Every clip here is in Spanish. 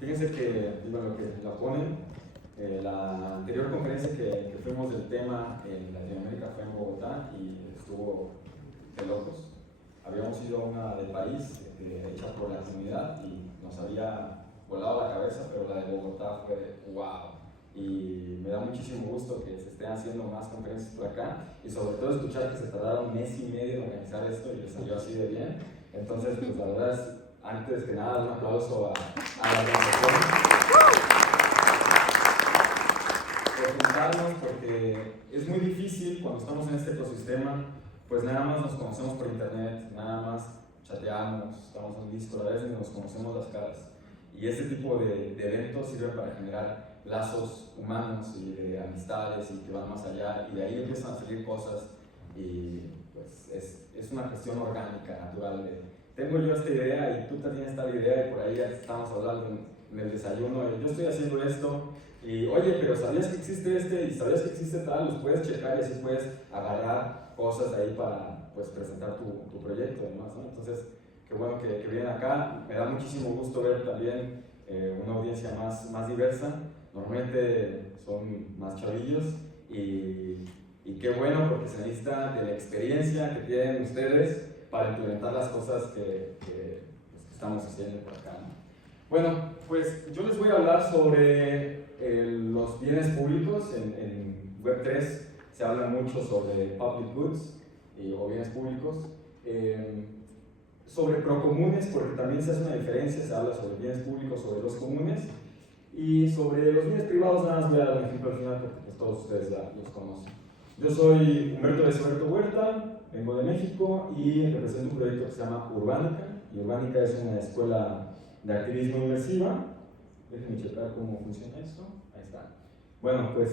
Fíjense que, lo que la ponen, la anterior conferencia que fuimos del tema en Latinoamérica fue en Bogotá y estuvo de locos. Habíamos ido a una de París, hecha por la comunidad, y nos había volado la cabeza, pero la de Bogotá fue wow. Y me da muchísimo gusto que se estén haciendo más conferencias por acá, y sobre todo escuchar que se tardaron un mes y medio en organizar esto y les salió así de bien. Entonces, pues la verdad es, antes que nada, un aplauso a la organización por juntarnos, porque es muy difícil cuando estamos en este ecosistema, pues nada más nos conocemos por internet, nada más chateamos, estamos en Discord, a veces nos conocemos las caras. Y este tipo de eventos sirve para generar lazos humanos y de amistades y que van más allá, y de ahí empiezan a salir cosas, y pues es una cuestión orgánica, natural, de tengo yo esta idea y tú también esta idea, y por ahí ya estamos hablando en el desayuno, yo estoy haciendo esto, y oye, pero ¿sabías que existe este? ¿Y sabías que existe tal? Los puedes checar y así puedes agarrar cosas de ahí para pues presentar tu proyecto y demás, ¿no? Entonces, qué bueno que vienen acá. Me da muchísimo gusto ver también una audiencia más diversa. Normalmente son más chavillos, y qué bueno, porque se necesita de la experiencia que tienen ustedes para implementar las cosas que estamos haciendo por acá, ¿no? Bueno, pues yo les voy a hablar sobre los bienes públicos. En Web3 se habla mucho sobre public goods o bienes públicos. Sobre procomunes, porque también se hace una diferencia, se habla sobre bienes públicos, sobre los comunes, y sobre los bienes privados nada más voy a dar un ejemplo al final, porque pues, todos ustedes ya los conocen. Yo soy Humberto de Huerta, vengo de México y represento un proyecto que se llama Urbánica, y Urbánica es una escuela de activismo inmersiva. Déjenme checar cómo funciona esto. Ahí está. Bueno, pues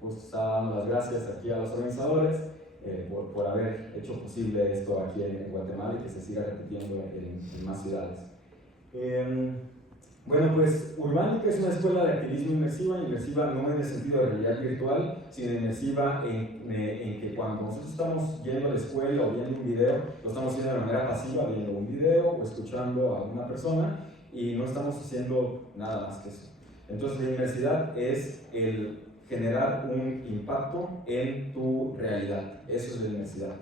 justo estaba dando las gracias aquí a los organizadores por haber hecho posible esto aquí en Guatemala y que se siga repitiendo en más ciudades. Bueno, pues Urbánica es una escuela de activismo inmersiva no en el sentido de realidad virtual, sino inmersiva en que cuando nosotros estamos yendo a la escuela o viendo un video, lo estamos haciendo de manera pasiva, viendo un video o escuchando a una persona, y no estamos haciendo nada más que eso. Entonces la inmersidad es el generar un impacto en tu realidad, eso es la inmersidad.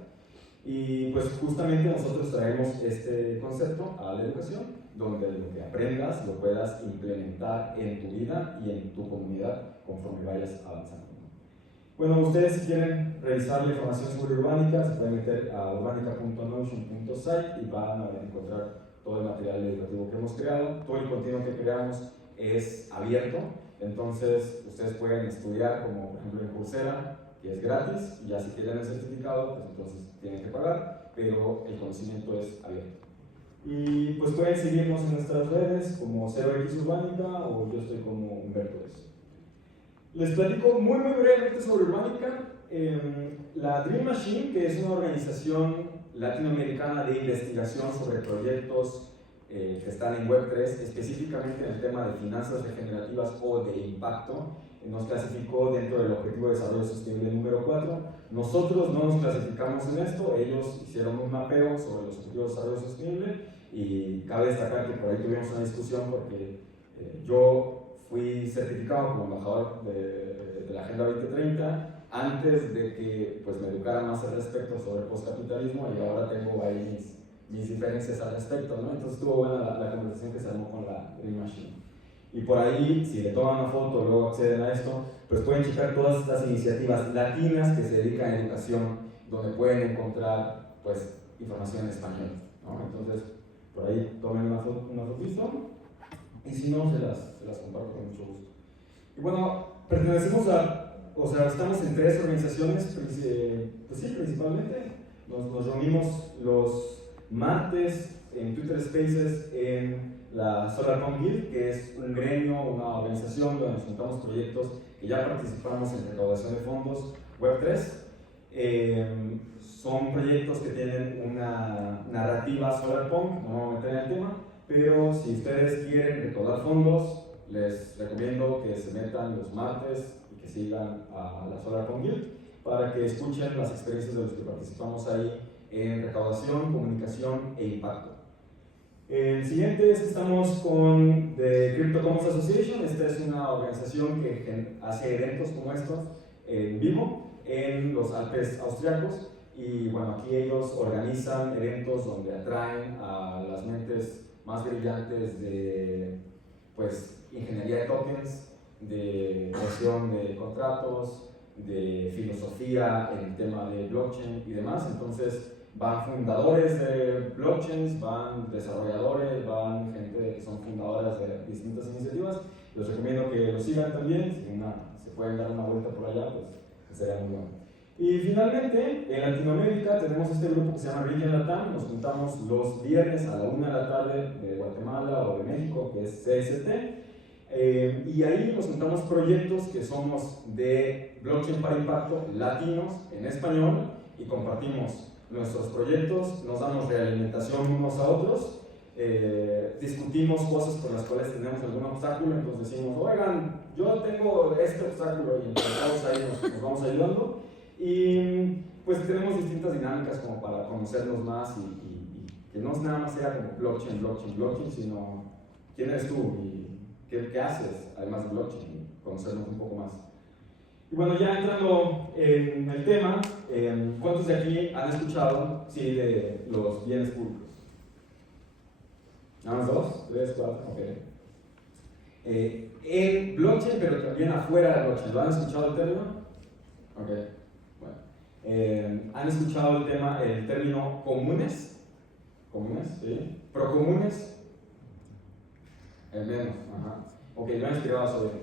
Y pues justamente nosotros traemos este concepto a la educación, donde lo que aprendas lo puedas implementar en tu vida y en tu comunidad conforme vayas avanzando. Bueno, ustedes si quieren revisar la información sobre Urbánica, se pueden meter a urbanica.notion.site y van a encontrar todo el material educativo que hemos creado. Todo el contenido que creamos es abierto, entonces ustedes pueden estudiar, como por ejemplo en Coursera, que es gratis, y ya si quieren el certificado, pues entonces tienen que pagar, pero el conocimiento es abierto. Y pues pueden seguirnos en nuestras redes como 0x Urbánica, o yo estoy como Humberto S. Les platico muy brevemente sobre Urbánica. La Dream Machine, que es una organización latinoamericana de investigación sobre proyectos que están en Web3, específicamente en el tema de finanzas regenerativas o de impacto, nos clasificó dentro del Objetivo de Desarrollo Sostenible número 4. Nosotros no nos clasificamos en esto, ellos hicieron un mapeo sobre los Objetivos de Desarrollo Sostenible, y cabe destacar que por ahí tuvimos una discusión porque yo fui certificado como embajador de la Agenda 2030 antes de que pues, me educara más al respecto sobre postcapitalismo, y ahora tengo ahí mis diferencias al respecto, ¿no? Entonces estuvo buena la conversación que se armó con la Dream Machine. Y por ahí, si le toman una foto y luego acceden a esto, pues pueden checar todas estas iniciativas latinas que se dedican a educación, donde pueden encontrar pues, información en español, ¿no? Entonces, por ahí tomen una fotito, y si no, se las comparto con mucho gusto. Y bueno, pertenecemos estamos en 3 organizaciones, pues sí, principalmente. Nos reunimos los martes en Twitter Spaces en la SolarPunk Guild, que es un gremio, una organización donde nos juntamos proyectos que ya participamos en recaudación de fondos Web3. Son proyectos que tienen una narrativa solarpunk, no me voy a meter en el tema, pero si ustedes quieren recaudar fondos, les recomiendo que se metan los martes y que sigan a la SolarPunk Guild para que escuchen las experiencias de los que participamos ahí en recaudación, comunicación e impacto. El siguiente es que estamos con The Crypto Commons Association. Esta es una organización que hace eventos como estos en vivo en los Alpes austriacos. Y bueno, aquí ellos organizan eventos donde atraen a las mentes más brillantes de pues, ingeniería de tokens, de creación de contratos, de filosofía en el tema de blockchain y demás. Entonces van fundadores de blockchains, van desarrolladores, van gente que son fundadoras de distintas iniciativas. Les recomiendo que lo sigan también. Si se pueden dar una vuelta por allá, pues sería muy bueno. Y finalmente, en Latinoamérica tenemos este grupo que se llama Region Latam. Nos juntamos los viernes a la 1 de la tarde de Guatemala o de México, que es CST. Y ahí nos juntamos proyectos que somos de blockchain para impacto latinos en español y compartimos nuestros proyectos, nos damos realimentación unos a otros, discutimos cosas por las cuales tenemos algún obstáculo. Entonces decimos, oigan, yo tengo este obstáculo, y todos ahí nos vamos ayudando. Y pues tenemos distintas dinámicas como para conocernos más y que no nada más sea como blockchain, sino quién eres tú y qué haces además de blockchain, y conocernos un poco más. Y bueno, ya entrando en el tema, ¿cuántos de aquí han escuchado de los bienes públicos? ¿Nada más 2? ¿3? ¿4? Ok. En blockchain, pero también afuera de blockchain, ¿lo han escuchado el término? Ok. ¿Han escuchado el término comunes? ¿Comunes? ¿Sí? ¿Procomunes? El menos, ajá. Ok, lo han inspirado sobre eso.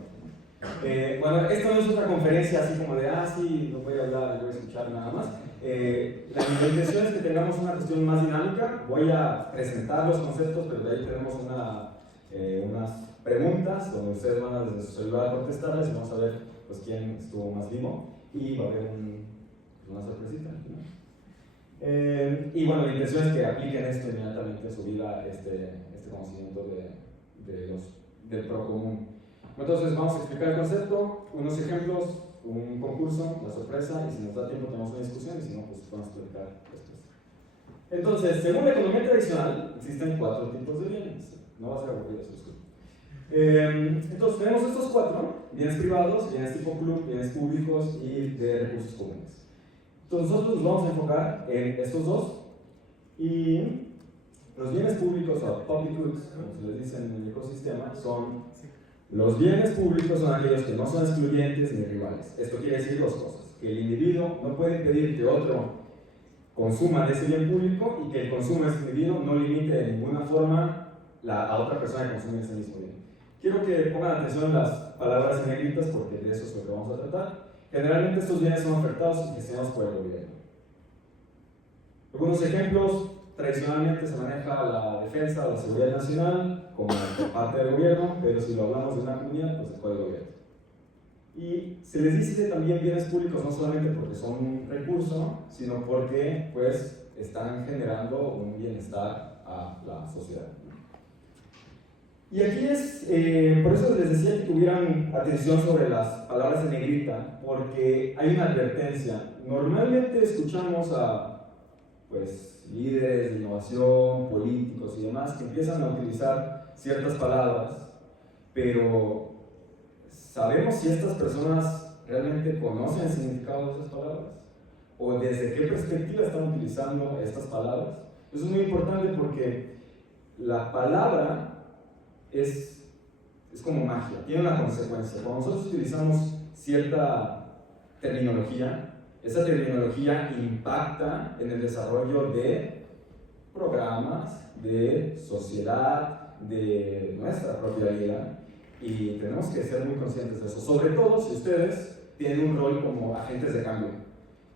Bueno, esto no es otra conferencia así como de, sí, no voy a hablar, voy a escuchar nada más. La intención es que tengamos una cuestión más dinámica. Voy a presentar los conceptos, pero de ahí tenemos unas preguntas donde ustedes van a desde su celular contestarlas y vamos a ver pues, quién estuvo más vivo. Y va a haber una sorpresita. Y bueno, la intención es que apliquen esto inmediatamente a su vida, este conocimiento del procomún. Entonces vamos a explicar el concepto, unos ejemplos, un concurso, la sorpresa, y si nos da tiempo tenemos una discusión, y si no, pues vamos a explicar después. Entonces, según la economía tradicional, existen 4 tipos de bienes. No va a ser aburrido eso. Entonces tenemos estos 4, bienes privados, bienes tipo club, bienes públicos y de recursos comunes. Entonces nosotros nos vamos a enfocar en estos 2, y los bienes públicos o public goods, como se les dice en el ecosistema, los bienes públicos son aquellos que no son excluyentes ni rivales. Esto quiere decir 2 cosas: que el individuo no puede impedir que otro consuma de ese bien público, y que el consumo de ese individuo no limite de ninguna forma a otra persona que consume ese mismo bien. Quiero que pongan atención a las palabras en negritas porque de eso es lo que vamos a tratar. Generalmente estos bienes son ofertados y gestionados por el gobierno. Algunos ejemplos: tradicionalmente se maneja la defensa o la seguridad nacional como parte del gobierno, pero si lo hablamos de una comunidad, pues se puede el gobierno. Y se les dice también bienes públicos no solamente porque son un recurso, sino porque pues, están generando un bienestar a la sociedad. Y aquí por eso les decía que tuvieran atención sobre las palabras en negrita, porque hay una advertencia. Normalmente escuchamos a líderes de innovación, políticos y demás, que empiezan a utilizar ciertas palabras, pero ¿sabemos si estas personas realmente conocen el significado de esas palabras? ¿O desde qué perspectiva están utilizando estas palabras? Eso es muy importante porque la palabra es como magia, tiene una consecuencia. Cuando nosotros utilizamos cierta terminología, esa terminología impacta en el desarrollo de programas, de sociedad, de nuestra propia vida, y tenemos que ser muy conscientes de eso, sobre todo si ustedes tienen un rol como agentes de cambio.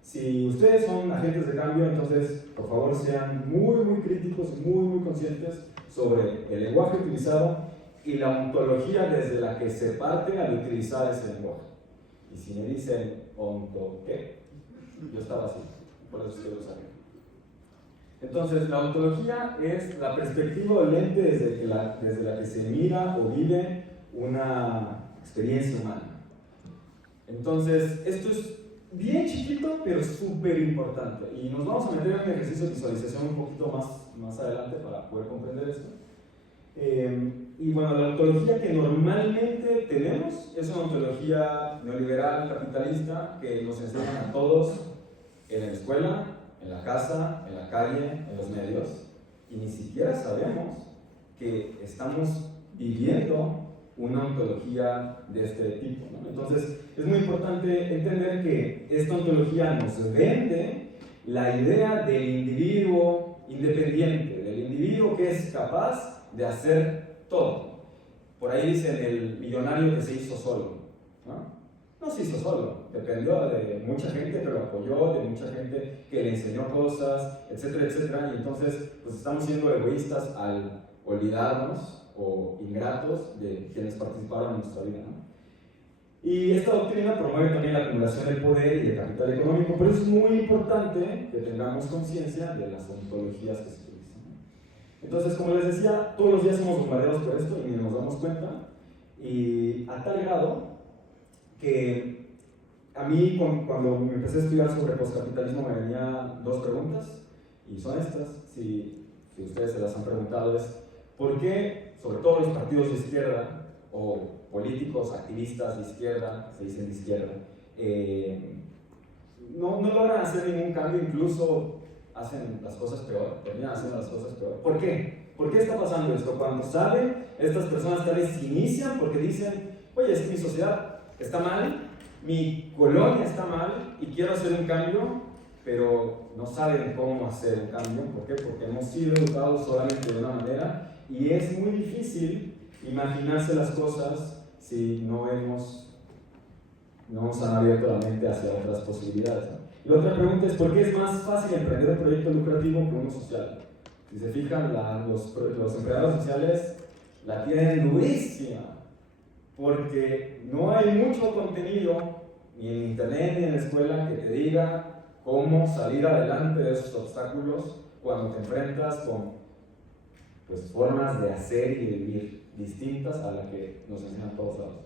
Si ustedes son agentes de cambio, entonces por favor sean muy, muy críticos y muy, muy conscientes sobre el lenguaje utilizado y la ontología desde la que se parte al utilizar ese lenguaje. Y si me dicen onto, ¿qué? Yo estaba así, por eso estoy usando. Entonces, la ontología es la perspectiva o lente desde la que se mira o vive una experiencia humana. Entonces, esto es bien chiquito, pero súper importante. Y nos vamos a meter en un ejercicio de visualización un poquito más adelante para poder comprender esto. Y bueno, la ontología que normalmente tenemos es una ontología neoliberal, capitalista, que nos enseñan a todos en la escuela, en la casa, en la calle, en los medios, y ni siquiera sabemos que estamos viviendo una ontología de este tipo, ¿no? Entonces, es muy importante entender que esta ontología nos vende la idea del individuo independiente, del individuo que es capaz de hacer todo. Por ahí dicen el millonario que se hizo solo, ¿no? No se hizo solo, dependió de mucha gente que lo apoyó, de mucha gente que le enseñó cosas, etcétera, etcétera, y entonces pues estamos siendo egoístas al olvidarnos o ingratos de quienes participaron en nuestra vida, ¿no? Y esta doctrina promueve también la acumulación del poder y del capital económico, pero es muy importante que tengamos conciencia de las ontologías que se utilizan, ¿no? Entonces, como les decía, todos los días somos bombardeados por esto y ni nos damos cuenta, y a tal grado que a mí cuando me empecé a estudiar sobre postcapitalismo me venían dos preguntas, y son estas, si ustedes se las han preguntado, es ¿por qué, sobre todo los partidos de izquierda o políticos, activistas de izquierda, se dicen de izquierda, no logran hacer ningún cambio, incluso hacen las cosas peor, terminan haciendo las cosas peor? ¿Por qué? ¿Por qué está pasando esto? Cuando saben, estas personas tal vez se inician porque dicen, oye, es que mi sociedad está mal, mi colonia está mal y quiero hacer un cambio, pero no saben cómo hacer un cambio. ¿Por qué? Porque hemos sido educados solamente de una manera y es muy difícil imaginarse las cosas si no nos han abierto la mente hacia otras posibilidades, ¿no? Y la otra pregunta es, ¿por qué es más fácil emprender un proyecto lucrativo que uno social? Si se fijan, los empleadores sociales la tienen durísima, porque no hay mucho contenido, ni en internet ni en la escuela, que te diga cómo salir adelante de esos obstáculos cuando te enfrentas con pues, formas de hacer y de vivir distintas a las que nos enseñan todos lados.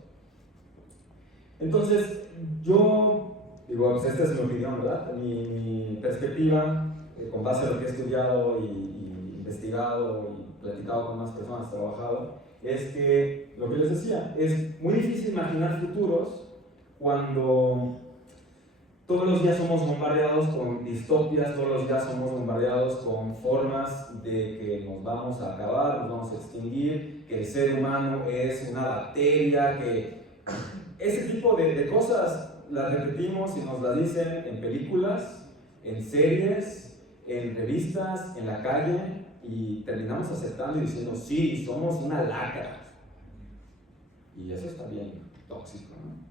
Entonces, yo digo, pues esta es mi opinión, ¿verdad? Mi perspectiva, con base a lo que he estudiado y investigado y platicado con más personas, trabajado, es que, lo que les decía, es muy difícil imaginar futuros cuando todos los días somos bombardeados con distopias, todos los días somos bombardeados con formas de que nos vamos a acabar, nos vamos a extinguir, que el ser humano es una bacteria, que ese tipo de cosas las repetimos y nos las dicen en películas, en series, en revistas, en la calle, y terminamos aceptando y diciendo, sí, somos una lacra. Y eso está bien tóxico, ¿no?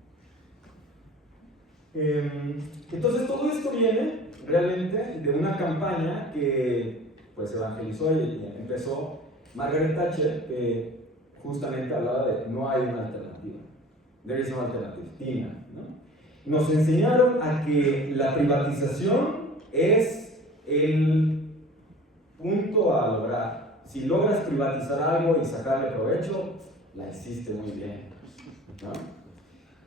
Entonces todo esto viene realmente de una campaña que pues evangelizó y empezó Margaret Thatcher, que justamente hablaba de no hay una alternativa. There is no alternative, Tina, ¿no? Nos enseñaron a que la privatización es el punto a lograr. Si logras privatizar algo y sacarle provecho, la hiciste muy bien, ¿no?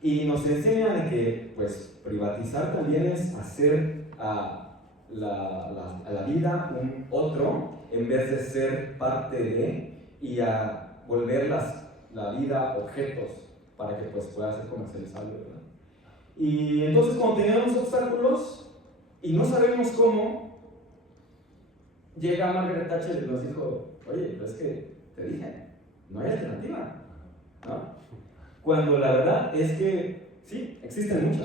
Y nos enseñan que pues, privatizar también es hacer a la vida un otro en vez de ser parte de, y a volver la vida objetos para que pues, pueda ser comercializable, ¿verdad? Y entonces cuando teníamos obstáculos y no sabemos cómo, llega Margaret Thatcher y nos dijo, oye, pero es que te dije, no hay alternativa, ¿no? Cuando la verdad es que sí, existen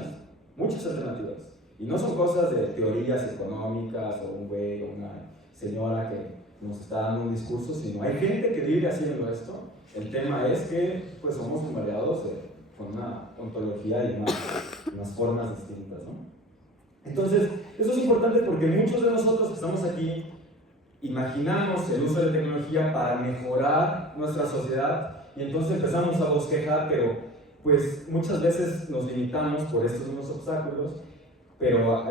muchas alternativas. Y no son cosas de teorías económicas o un güey o una señora que nos está dando un discurso, sino hay gente que vive haciendo esto. El tema es que pues, somos bombardeados con una ontología y unas formas distintas, ¿no? Entonces, eso es importante porque muchos de nosotros que estamos aquí imaginamos el uso de tecnología para mejorar nuestra sociedad. Y entonces empezamos a bosquejar, pero pues muchas veces nos limitamos por estos mismos obstáculos pero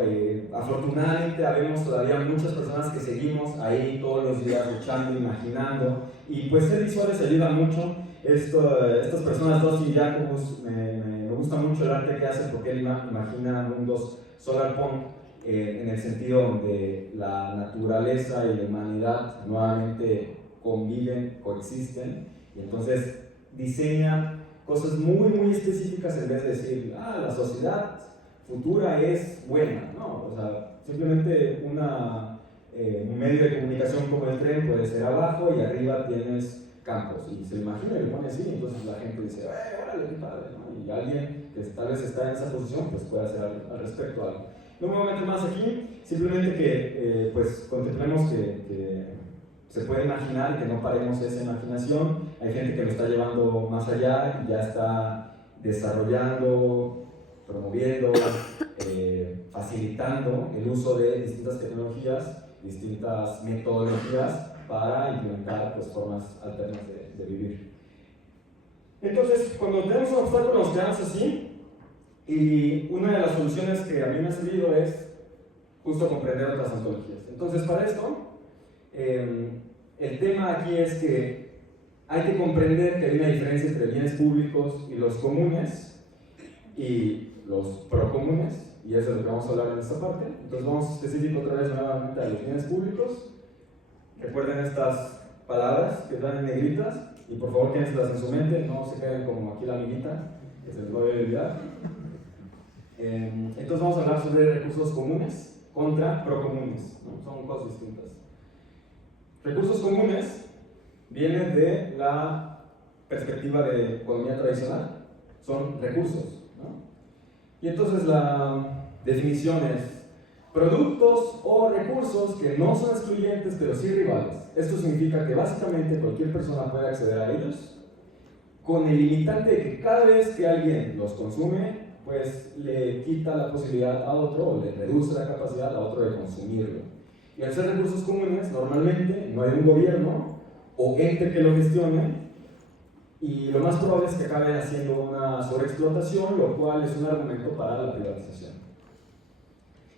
afortunadamente habemos todavía muchas personas que seguimos ahí todos los días luchando, imaginando, y pues ser visuales ayuda mucho. Estas personas, Dustin Jacobus, me gusta mucho el arte que hace porque él imagina mundos solarpunk en el sentido donde la naturaleza y la humanidad nuevamente conviven, coexisten, y entonces diseña cosas muy, muy específicas en vez de decir, la sociedad futura es buena, ¿no? O sea, simplemente un medio de comunicación como el tren puede ser abajo y arriba tienes campos, y se imagina y lo pone así, entonces la gente dice, órale, qué padre, ¿no? Y alguien que tal vez está en esa posición, pues puede hacer al respecto algo. No me voy a meter más aquí, simplemente que pues contemplemos que se puede imaginar y que no paremos esa imaginación. Hay gente que lo está llevando más allá y ya está desarrollando, promoviendo, facilitando el uso de distintas tecnologías, distintas metodologías para implementar pues, formas alternas de vivir. Entonces, cuando tenemos un obstáculo nos quedamos así, y una de las soluciones que a mí me ha servido es justo comprender otras ontologías. Entonces, para esto, el tema aquí es que hay que comprender que hay una diferencia entre bienes públicos y los comunes y los procomunes, y eso es lo que vamos a hablar en esta parte. Entonces vamos específico otra vez nuevamente a los bienes públicos. Recuerden estas palabras que están en negritas, y por favor quédenselas en su mente, no se queden como aquí la amiguita, que se les va a olvidar. Entonces vamos a hablar sobre recursos comunes contra procomunes, ¿no? Son cosas distintas. Recursos comunes vienen de la perspectiva de economía tradicional, son recursos, ¿no? Y entonces la definición es productos o recursos que no son excluyentes pero sí rivales. Esto significa que básicamente cualquier persona puede acceder a ellos con el limitante de que cada vez que alguien los consume, pues le quita la posibilidad a otro o le reduce la capacidad a otro de consumirlo. Y al ser recursos comunes, normalmente no hay un gobierno o ente que lo gestione, y lo más probable es que acabe haciendo una sobreexplotación, lo cual es un argumento para la privatización.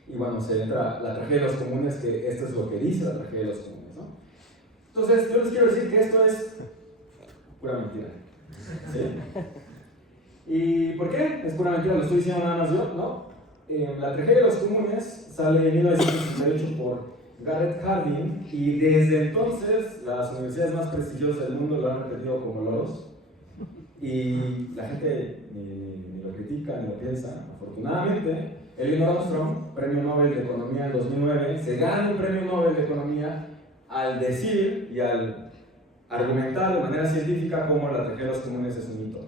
Y bueno, se entra la tragedia de los comunes, que esto es lo que dice la tragedia de los comunes, ¿no? Entonces, yo les quiero decir que esto es pura mentira, ¿sí? ¿Y por qué? Es pura mentira, lo estoy diciendo nada más yo, ¿no? La tragedia de los comunes sale en 1968 por Garrett Hardin, y desde entonces las universidades más prestigiosas del mundo lo han repetido como loros, y la gente ni lo critica ni lo piensa. Afortunadamente, Elinor Ostrom, premio Nobel de Economía en 2009, se gana un premio Nobel de Economía al decir y al argumentar de manera científica cómo la tragedia de los comunes es un mito.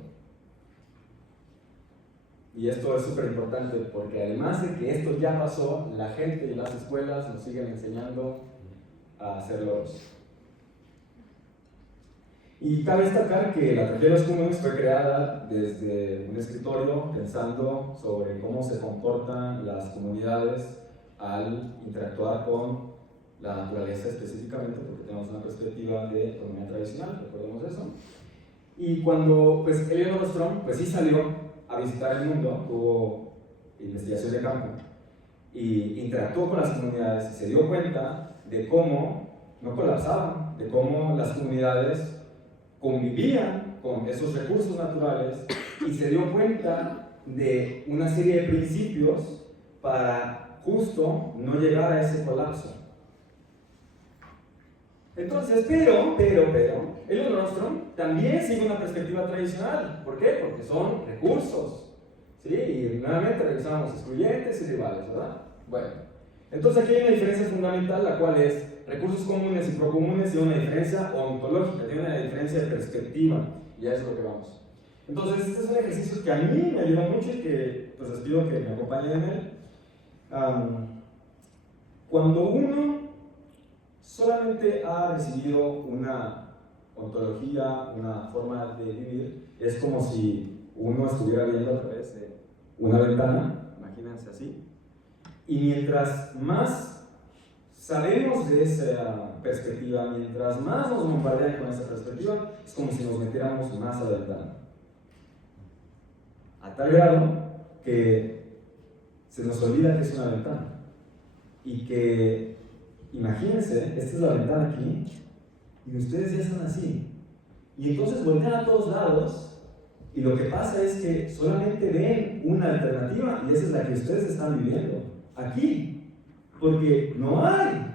Y esto es súper importante porque además de que esto ya pasó, la gente y las escuelas nos siguen enseñando a hacer loros. Y cabe destacar que la tragedia de los comunes fue creada desde un escritorio pensando sobre cómo se comportan las comunidades al interactuar con la naturaleza específicamente, porque tenemos una perspectiva de economía tradicional, recordemos eso. Y cuando pues, Elinor Ostrom pues sí salió a visitar el mundo, tuvo investigación de campo y interactuó con las comunidades y se dio cuenta de cómo no colapsaban, de cómo las comunidades convivían con esos recursos naturales, y se dio cuenta de una serie de principios para justo no llegar a ese colapso. Entonces, pero, Elinor Ostrom también sigue una perspectiva tradicional. ¿Por qué? Porque son recursos, ¿sí? Y nuevamente regresamos excluyentes y rivales, ¿verdad? Bueno, entonces aquí hay una diferencia fundamental, la cual es recursos comunes y procomunes, tienen una diferencia ontológica, tienen una diferencia de perspectiva, y a eso es lo que vamos. Entonces, este es un ejercicio que a mí me ayuda mucho y que pues les pido que me acompañen en él. Cuando uno solamente ha recibido una ontología, una forma de vivir, es como si uno estuviera viendo a través de una ventana, imagínense así, y mientras más sabemos de esa perspectiva, mientras más nos bombardean con esa perspectiva, es como si nos metiéramos más a la ventana, a tal grado que se nos olvida que es una ventana. Y que, imagínense, esta es la ventana aquí, y ustedes ya están así. Y entonces voltean a todos lados, y lo que pasa es que solamente ven una alternativa, y esa es la que ustedes están viviendo, aquí, porque no hay,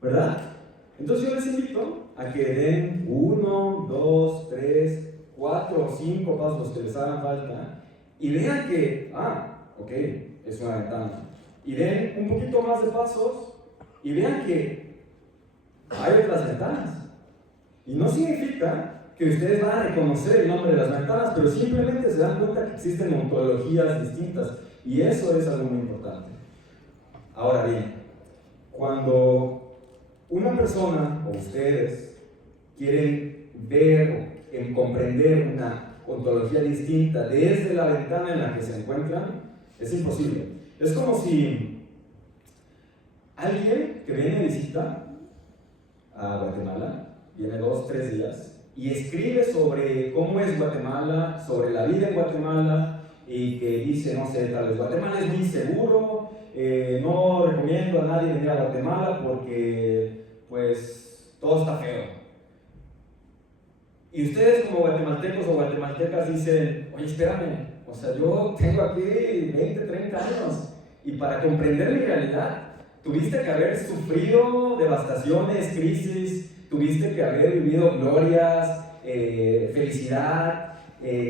¿verdad? Entonces yo les invito a que den 1, 2, 3, 4 o 5 pasos los que les hagan falta, y vean que, ok, es una ventana. Y den un poquito más de pasos, y vean que hay otras ventanas. Y no significa que ustedes van a reconocer el nombre de las ventanas, pero simplemente se dan cuenta que existen ontologías distintas, y eso es algo muy importante. Ahora bien, cuando una persona o ustedes quieren ver o comprender una ontología distinta desde la ventana en la que se encuentran, es imposible. Es como si alguien que viene de visita a Guatemala, viene 2, 3 días, y escribe sobre cómo es Guatemala, sobre la vida en Guatemala, y que dice, no sé, tal vez Guatemala es muy inseguro, no recomiendo a nadie venir a Guatemala porque, pues, todo está feo. Y ustedes como guatemaltecos o guatemaltecas dicen, oye, espérame, o sea, yo tengo aquí 20, 30 años, y para comprender mi realidad, tuviste que haber sufrido devastaciones, crisis, tuviste que haber vivido glorias, felicidad,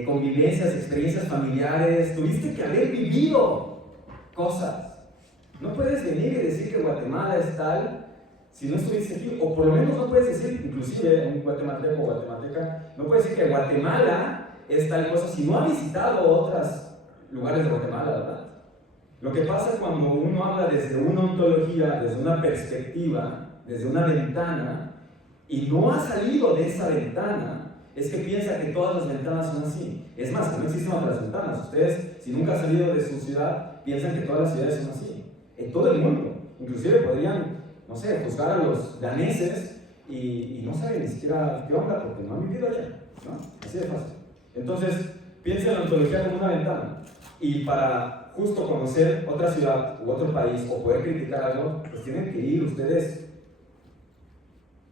convivencias, experiencias familiares, tuviste que haber vivido cosas. No puedes venir y decir que Guatemala es tal si no estuviste aquí, o por lo menos no puedes decir, inclusive un guatemalteco o guatemalteca, no puedes decir que Guatemala es tal cosa si no ha visitado otros lugares de Guatemala, ¿verdad? Lo que pasa cuando uno habla desde una ontología, desde una perspectiva, desde una ventana, y no ha salido de esa ventana, es que piensa que todas las ventanas son así. Es más, que no existen otras ventanas. Ustedes, si nunca han salido de su ciudad, piensan que todas las ciudades son así. En todo el mundo. Inclusive podrían, no sé, juzgar a los daneses y no saben ni siquiera qué onda porque no han vivido allá, ¿no? Así de fácil. Entonces, piensen en la ontología como una ventana. Y para justo conocer otra ciudad u otro país o poder criticar algo, pues tienen que ir ustedes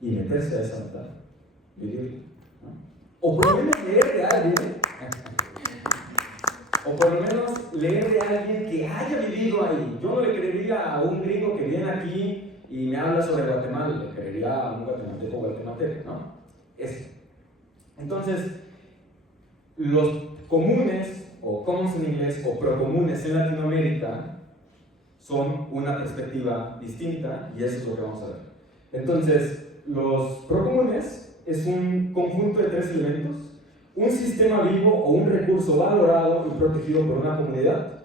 y meterse a esa ventana, vivir, ¿no? O por lo menos leer de alguien, o por lo menos leer de alguien que haya vivido ahí. Yo no le creería a un gringo que viene aquí y me habla sobre Guatemala, le creería a un guatemalteco o guatemalteca, ¿no? Eso. Entonces, los comunes, o commons en inglés, o procomunes en Latinoamérica, son una perspectiva distinta, y eso es lo que vamos a ver. Entonces, los procomunes es un conjunto de 3 elementos: un sistema vivo o un recurso valorado y protegido por una comunidad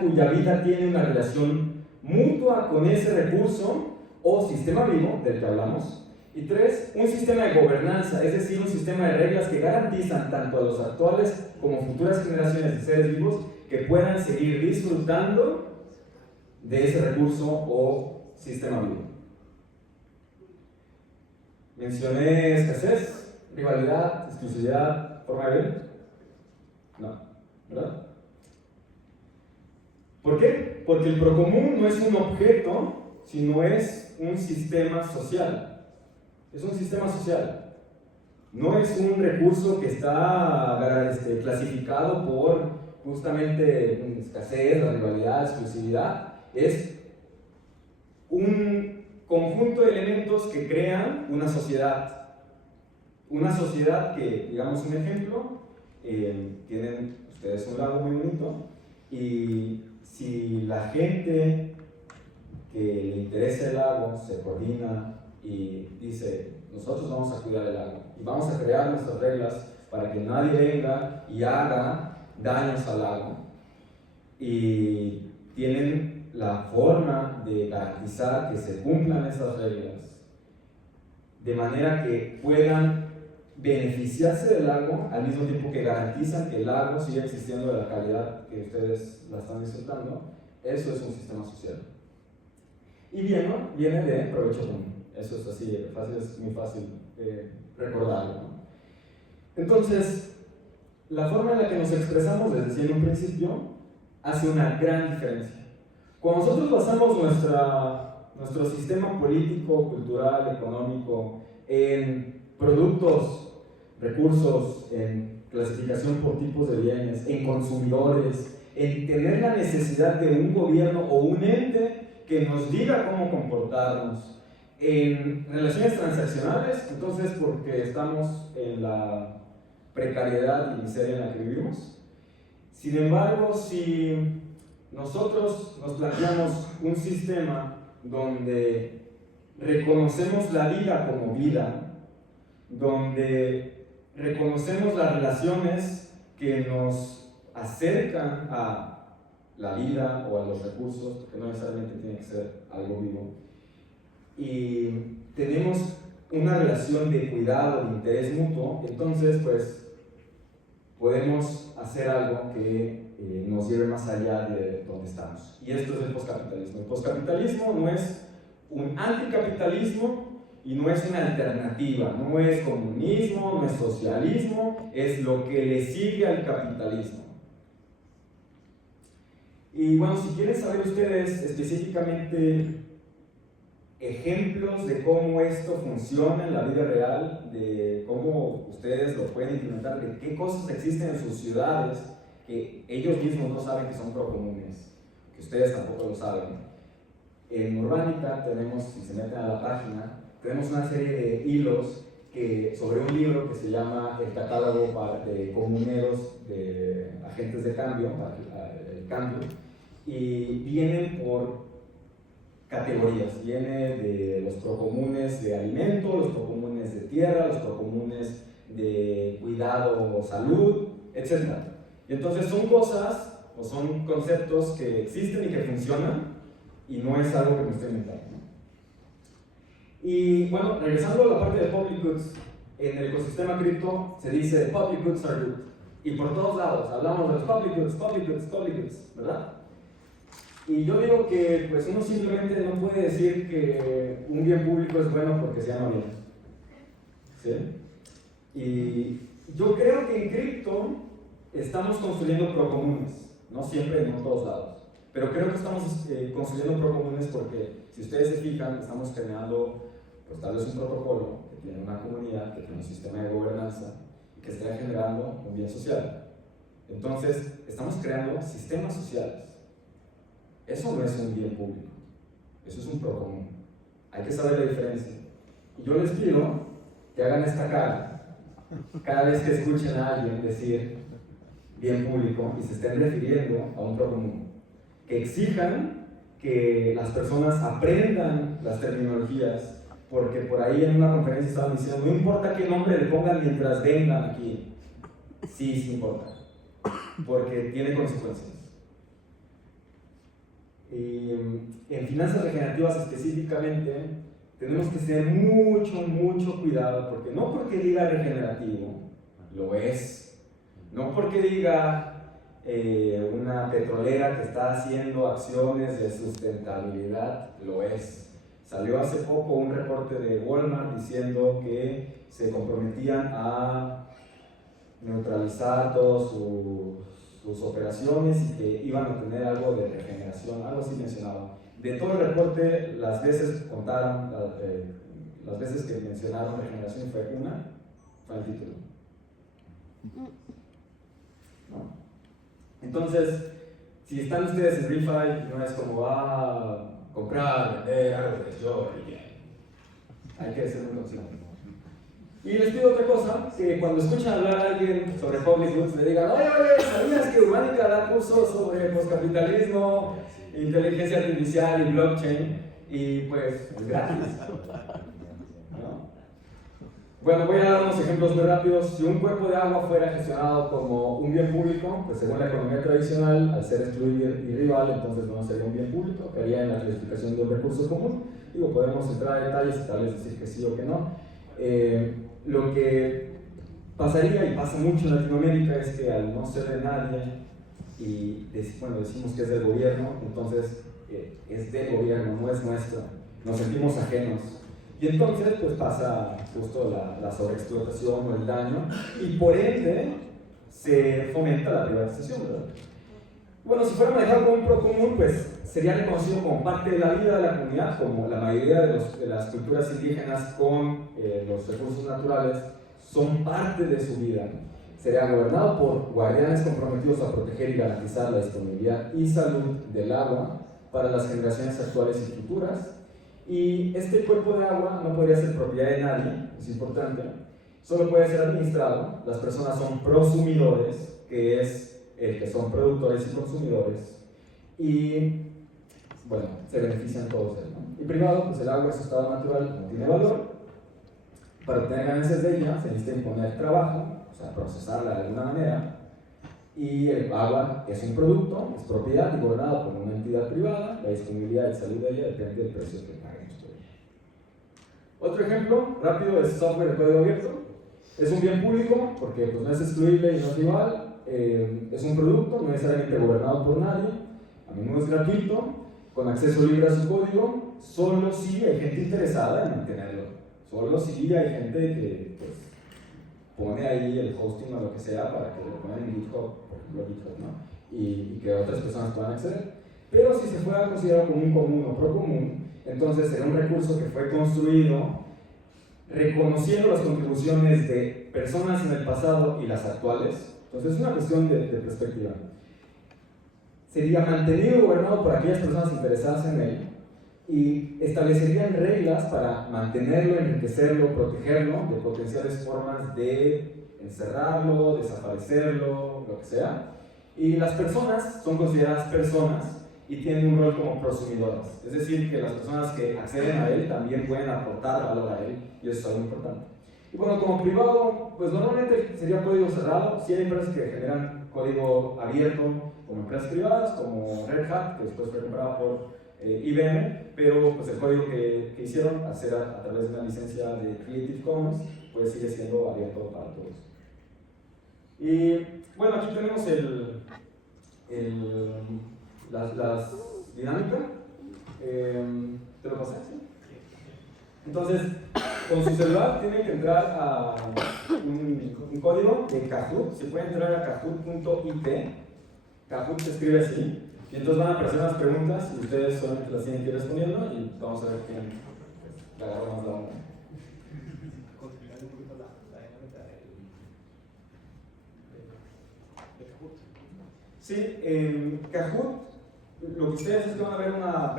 cuya vida tiene una relación mutua con ese recurso o sistema vivo del que hablamos, y 3, un sistema de gobernanza, es decir, un sistema de reglas que garantizan tanto a los actuales como futuras generaciones de seres vivos que puedan seguir disfrutando de ese recurso o sistema vivo. Mencioné escasez, rivalidad, exclusividad, forma de ver. No, ¿verdad? ¿Por qué? Porque el procomún no es un objeto, sino es un sistema social. Es un sistema social. No es un recurso que está clasificado por justamente escasez, la rivalidad, exclusividad. Es un conjunto de elementos que crean una sociedad. Una sociedad que, digamos un ejemplo, tienen ustedes un lago muy bonito, y si la gente que le interesa el lago se coordina y dice, nosotros vamos a cuidar el lago y vamos a crear nuestras reglas para que nadie venga y haga daños al lago, y tienen la forma de garantizar que se cumplan esas reglas de manera que puedan beneficiarse del lago al mismo tiempo que garantizan que el lago siga existiendo de la calidad que ustedes la están disfrutando. Eso es un sistema social. Y bien, ¿no? Viene de provecho común. Eso es así, fácil, es muy fácil recordarlo, ¿no? Entonces, la forma en la que nos expresamos, les decía en un principio, hace una gran diferencia. Cuando nosotros basamos nuestro sistema político, cultural, económico en productos, recursos, en clasificación por tipos de bienes, en consumidores, en tener la necesidad de un gobierno o un ente que nos diga cómo comportarnos, en relaciones transaccionales, entonces porque estamos en la precariedad y miseria en la que vivimos. Sin embargo, si nosotros nos planteamos un sistema donde reconocemos la vida como vida, donde reconocemos las relaciones que nos acercan a la vida o a los recursos, que no necesariamente tiene que ser algo vivo, y tenemos una relación de cuidado, de interés mutuo, entonces pues podemos hacer algo que nos lleve más allá de donde estamos. Y esto es el poscapitalismo. El poscapitalismo no es un anticapitalismo y no es una alternativa, no es comunismo, no es socialismo, es lo que le sigue al capitalismo. Y bueno, si quieren saber ustedes específicamente ejemplos de cómo esto funciona en la vida real, de cómo ustedes lo pueden implementar, de qué cosas existen en sus ciudades que ellos mismos no saben que son procomunes, que ustedes tampoco lo saben. En Urbanica tenemos, si se meten a la página, tenemos una serie de hilos sobre un libro que se llama El catálogo de comuneros de agentes de cambio, el cambio, y vienen por categorías, viene de los procomunes de alimento, los procomunes de tierra, los procomunes de cuidado o salud, etc. Y entonces son cosas o son conceptos que existen y que funcionan y no es algo que me estoy inventando. Y bueno, regresando a la parte de public goods, en el ecosistema cripto se dice public goods are good, y por todos lados hablamos de los public goods, ¿verdad? Y yo digo que pues uno simplemente no puede decir que un bien público es bueno porque se llama bien, ¿sí? Y yo creo que en cripto estamos construyendo procomunes, no siempre, no en todos lados, pero creo que estamos construyendo procomunes porque si ustedes se fijan, estamos creando pues tal vez un protocolo que tiene una comunidad, que tiene un sistema de gobernanza y que está generando un bien social. Entonces, estamos creando sistemas sociales. Eso no es un bien público, eso es un procomún. Hay que saber la diferencia. Y yo les pido que hagan esta cara cada vez que escuchen a alguien decir bien público y se estén refiriendo a un procomún. Que exijan que las personas aprendan las terminologías, porque por ahí en una conferencia estaban diciendo, no importa qué nombre le pongan mientras vengan aquí. Sí importa, porque tiene consecuencias. Y en finanzas regenerativas específicamente tenemos que tener mucho cuidado, porque no porque diga regenerativo, lo es, no porque diga una petrolera que está haciendo acciones de sustentabilidad, lo es. Salió hace poco un reporte de Walmart diciendo que se comprometían a neutralizar todos sus operaciones y que iban a tener algo de regeneración, algo así mencionado. De todo el reporte, las veces contaron, las veces que mencionaron regeneración fue el título. ¿No? Entonces, si están ustedes en ReFi, no es como comprar, vender, algo de yo, hay que ser muy consciente. Y les pido otra cosa, que cuando escuchan hablar a alguien sobre public goods, le digan, oye, ¿sabías que Urbanica da cursos sobre poscapitalismo, inteligencia artificial y blockchain? Y pues, es gratis. ¿No? Bueno, voy a dar unos ejemplos muy rápidos. Si un cuerpo de agua fuera gestionado como un bien público, pues según la economía tradicional, al ser excluido y rival, entonces no sería un bien público, caería en la clasificación de un recurso común. Digo, podemos entrar a detalles y tal vez decir que sí o que no. Lo que pasaría, y pasa mucho en Latinoamérica, es que al no ser de nadie y decimos que es del gobierno, entonces es del gobierno, no es nuestro, nos sentimos ajenos y entonces pues pasa justo la sobreexplotación o el daño y por ende se fomenta la privatización, ¿verdad? Bueno, si fuera manejado como un procomún, pues sería reconocido como parte de la vida de la comunidad, como la mayoría de las culturas indígenas con los recursos naturales son parte de su vida. Sería gobernado por guardianes comprometidos a proteger y garantizar la disponibilidad y salud del agua para las generaciones actuales y futuras. Y este cuerpo de agua no podría ser propiedad de nadie, es importante, solo puede ser administrado. Las personas son prosumidores, que es el que son productores y consumidores, y bueno, se benefician todos de él, ¿no? Y privado, pues el agua es su estado natural, no tiene valor. Para obtener ganancias de ella se necesita imponer trabajo, o sea, procesarla de alguna manera, y el agua es un producto, es propiedad y gobernado por una entidad privada. La disponibilidad y salud de ella depende del precio que paguemos por ella. Otro ejemplo rápido es software de código abierto. Es un bien público porque pues, no es excluible y no es rival. Es un producto no necesariamente gobernado por nadie, a menudo es gratuito, con acceso libre a su código, solo si hay gente interesada en mantenerlo, solo si hay gente que pues, pone ahí el hosting o lo que sea para que lo pongan en GitHub, por ejemplo GitHub, ¿no? Y que otras personas puedan acceder. Pero si se fuera considerado como un común o procomún, entonces será un recurso que fue construido reconociendo las contribuciones de personas en el pasado y las actuales. Entonces es una cuestión de perspectiva. Sería mantenido y gobernado por aquellas personas interesadas en él y establecerían reglas para mantenerlo, enriquecerlo, protegerlo de potenciales formas de encerrarlo, desaparecerlo, lo que sea. Y las personas son consideradas personas y tienen un rol como prosumidoras. Es decir, que las personas que acceden a él también pueden aportar valor a él, y eso es algo importante. Y bueno, como privado, pues normalmente sería código cerrado. Sí hay empresas que generan código abierto, como empresas privadas, como Red Hat, que después fue comprada por IBM, pero pues el código que hicieron, al ser a través de una licencia de Creative Commons, pues sigue siendo abierto para todos. Y bueno, aquí tenemos las dinámicas. ¿Te lo pasé? ¿Sí? Entonces, con su celular tienen que entrar a un código de Kahoot. Se puede entrar a kahoot.it. Kahoot se escribe así. Y entonces van a aparecer unas preguntas y ustedes solamente las tienen que ir respondiendo y vamos a ver quién le agarra más la onda. Sí, en Kahoot lo que ustedes es que van a ver una